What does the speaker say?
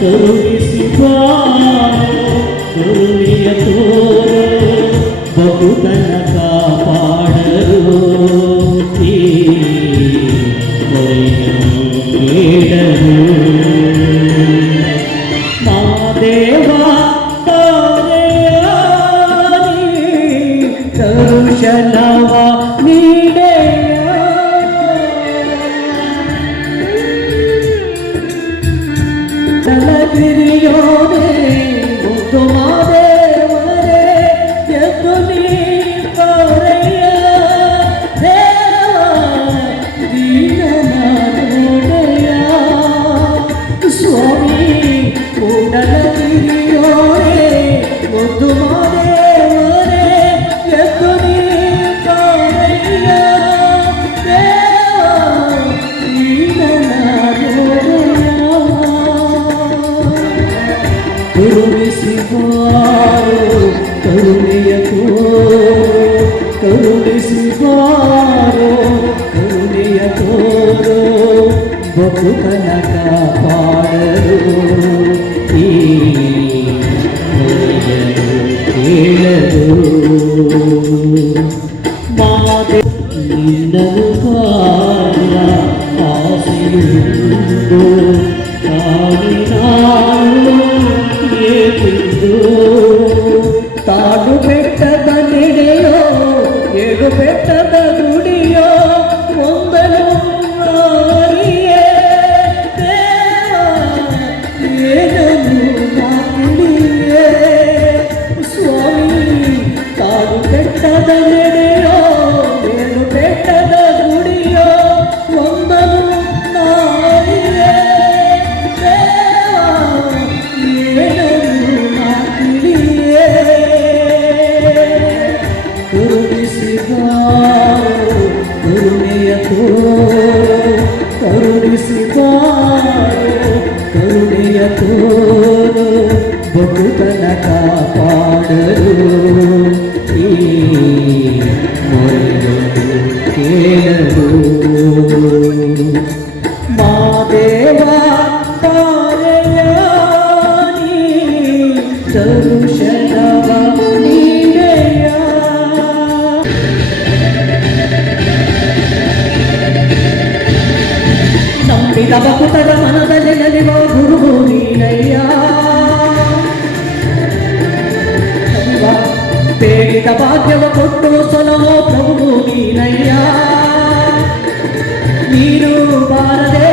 ಕರುಣಿಸಿ ಕರುಣೆಯ ತೋರು ಬಹುತನ ಕಾಪಾಡರು ಬೇಡರು ಮಾದೇವ ದರ್ಶನವ ನೀಡೆಯ ತಲಗಿರಿಯೋನೆ ಮುದ್ದು ಮಾದೇವರೇ ಎದ್ದು ನೀ ಕರೆಯ ದೇವ ದೀನನ ನೋಡೆಯ ಸ್ವಾಮಿ ಕೂಡಲಗಿರಿಯೋನೆ ಮುದ್ದು ಮಾದೇವರೇ ಎದ್ದು ನೀ ಕರೆಯ ದೇವ ದೀನನ ಕರುಣಿಸಿ ಬಾರೋ ಕರುಣೆಯ ಕರುಣಿಸಿ ಬಾರೋ ಕರುಣೆಯ ತೋರೋ ಬಹುತನ ಕಾಪಾಡರು ಈ ಕೇಳರು ಮಾತೆ ನಿನ್ನನು ಕಾಣ ಆಸೆಯುಂಟು ತಾಡು ಬೆಟ್ಟದ ನೆಡೆಯೋ ಏಳು ಬೆಟ್ಟದ ಗುಡಿಯೋ ಒಂದಲು ಏನನ್ನು ಮಾತಿಳಿಯೇ ಸ್ವಾಮಿ ತಾಡು ಬೆಟ್ಟದ ನೆಡೆಯೋ ಏಳು ಬೆಟ್ಟದ ಗುಡಿಯೋ ಒಂದಲು ಕರುಣೆಯ ಕರುಣಿಸಿ ಕರುಣೆಯ ತೋರು ಬಹುತನ ಕಾಪಾಡರು ಈ ಕೇಳರು ಮಾದೇವ ತಾರೆಯ ದರ್ಶನವ ನೀಡೆಯ ನಂಬಿದ ಭಕ್ತರ ಮನದಲ್ಲಿ ನಲಿವ ಗುರು ನೀನಯ್ಯ ಬೇಡಿದ ಭಾಗ್ಯವ ಕೊಟ್ಟು ಸಲಹೋ ಪ್ರಭು ನೀನಯ್ಯ ನೀನು ಬಾರದೆ